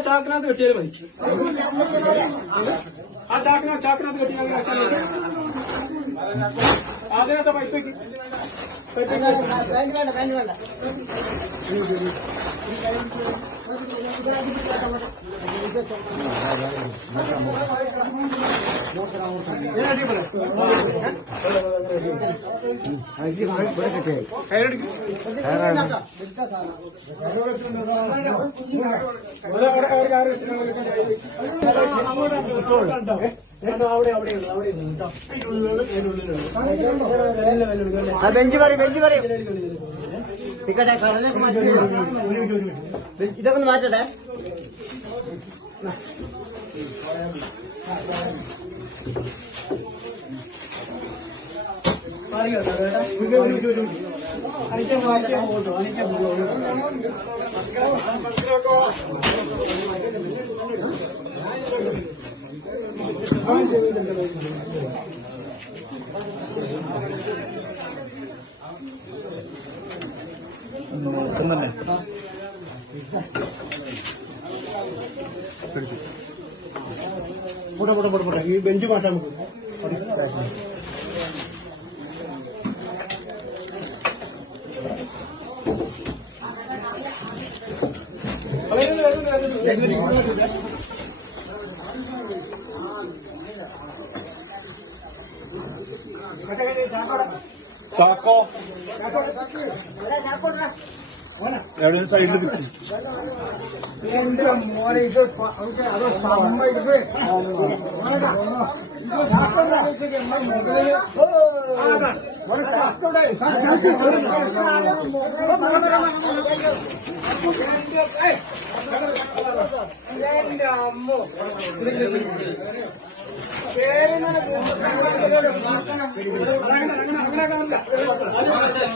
ചാക്കിനകത്ത് കെട്ടിയാലും മതി. ആ ചാക്കിനകത്ത് കെട്ടി അതിനകത്ത് പൈസക്ക് ബെഞ്ച് പറയും ടിക്കട്ടെ ഇതൊക്കെ ഒന്ന് മാറ്റട്ടെ. പോട്ടെ ഈ ബെഞ്ച് മാറ്റാൻ ചാക്കോ എവിടെ സൈഡിൽ ഫിക്സ് എന്റെ മോനെ ഇത് അതോ സമ്മതിക്ക് എന്റെ അമ്മ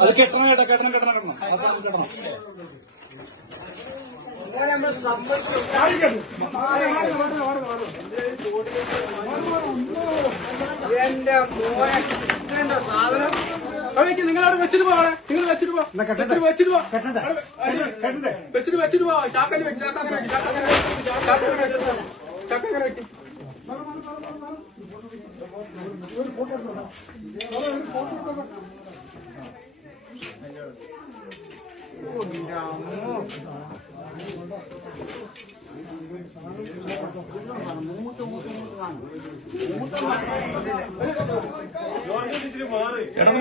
അത് കെട്ടണം എന്റെ മോനെ സാധനം അതൊക്കെ നിങ്ങളവിടെ വെച്ചിട്ട് പോവാളെ നിങ്ങൾ വെച്ചിട്ട് പോ ചാക്കനെ വെട്ടി ചാക്കങ്ങനെ വെട്ടി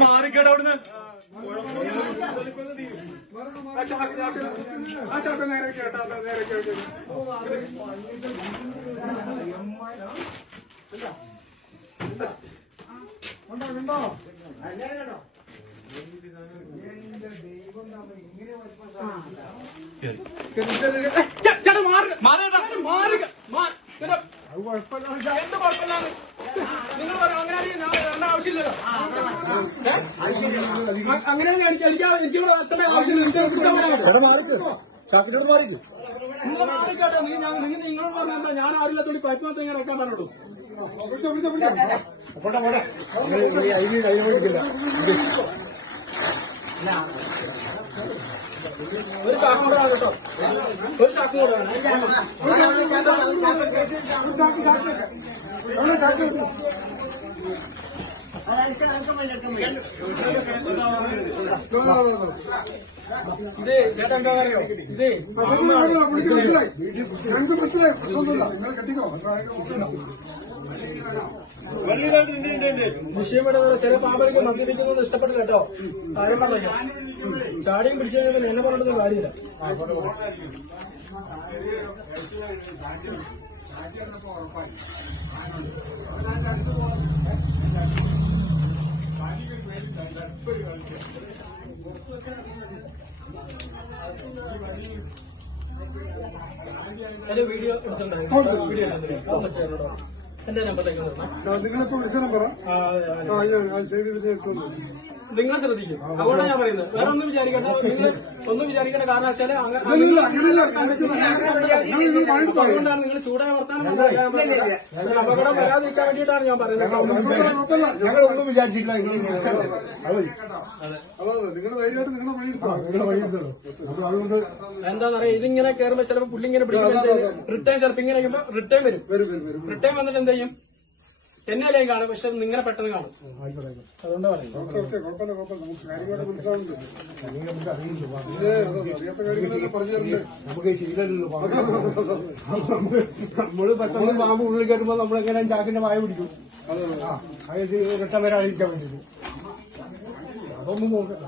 മാറിക്കേട്ടോ അവിടുന്ന് ആ ചാക്ക നേരെ കേട്ടോ നേരെ കേട്ടോ ചേട്ടാ എന്ത് കുഴപ്പമില്ലാന്ന് നിങ്ങൾ പറയാം. അങ്ങനെ ആവശ്യമില്ലല്ലോ. അങ്ങനെയാണെങ്കിൽ എനിക്കിവിടെ എത്ര ആവശ്യമില്ല. നിങ്ങൾ മാറിക്കാട്ടോ. നിങ്ങളോട് പറഞ്ഞാൽ ഞാൻ ആരില്ലാത്തോണ്ട് പൈപ്പ് മാത്രം ഇങ്ങനെ വെക്കാൻ പറഞ്ഞോളൂ. ഒരു ചാക്കും കൂടെ കേട്ടോ. ഒരു ചാക്കും കൂടെ ഇത് ചേട്ടാ എന്താ പറയോ ഇത് വിഷയപ്പെടുന്നത് ചില പാമ്പരിക്ക് മദ്യപിക്കുന്നത് ഇഷ്ടപ്പെട്ടില്ല കേട്ടോ. കാര്യം പറഞ്ഞു ചാടിയും പിടിച്ചു കഴിഞ്ഞാൽ എന്നെ പറഞ്ഞിട്ടൊന്നും കാര്യമില്ല. വീഡിയോ എടുത്തിട്ടുണ്ടായിരുന്നു. വീഡിയോ എടുത്തിട്ടുണ്ടോ? എന്റെ നമ്പറിലേക്ക് നിങ്ങളിപ്പോ വിളിച്ച നമ്പറാ? സേവ് ചെയ്തിട്ട് നിങ്ങൾ ശ്രദ്ധിക്കും. അതുകൊണ്ടാണ് ഞാൻ പറയുന്നത്. വേറെ ഒന്നും വിചാരിക്കേണ്ട. നിങ്ങൾ ഒന്നും വിചാരിക്കേണ്ട കാരണം വെച്ചാൽ അതുകൊണ്ടാണ് നിങ്ങൾ ചൂടായ വർത്താനം അപകടം വരാതിരിക്കാൻ വേണ്ടിയിട്ടാണ് ഞാൻ പറയുന്നത്. ഞങ്ങളൊന്നും വിചാരിച്ചില്ല. എന്താണെന്നറിയാം, ഇതിങ്ങനെ കയറുമ്പോ ചിലപ്പോൾ പുള്ളി ഇങ്ങനെ പിടിക്കുമ്പോൾ റിട്ടേൺ ചിലപ്പോൾ ഇങ്ങനെ റിട്ടേൺ വരും. റിട്ടേൺ വന്നിട്ട് എന്ത് ചെയ്യും? എന്നെല്ലാം കാണും, പക്ഷെ നിങ്ങളെ പെട്ടെന്ന് കാണും. അതുകൊണ്ട് പറയുന്നത് നമുക്ക് ശീലമല്ലോ. നമ്മള് പെട്ടെന്ന് പാമ്പ് ഉള്ളിൽ കയറുമ്പോ നമ്മളെങ്ങനെ ചാക്കിന്റെ വായ പിടിക്കും. അത് റിട്ടേൺ വരാതിരിക്കാൻ വേണ്ടിട്ട് അതൊന്നും നോക്കണ്ട.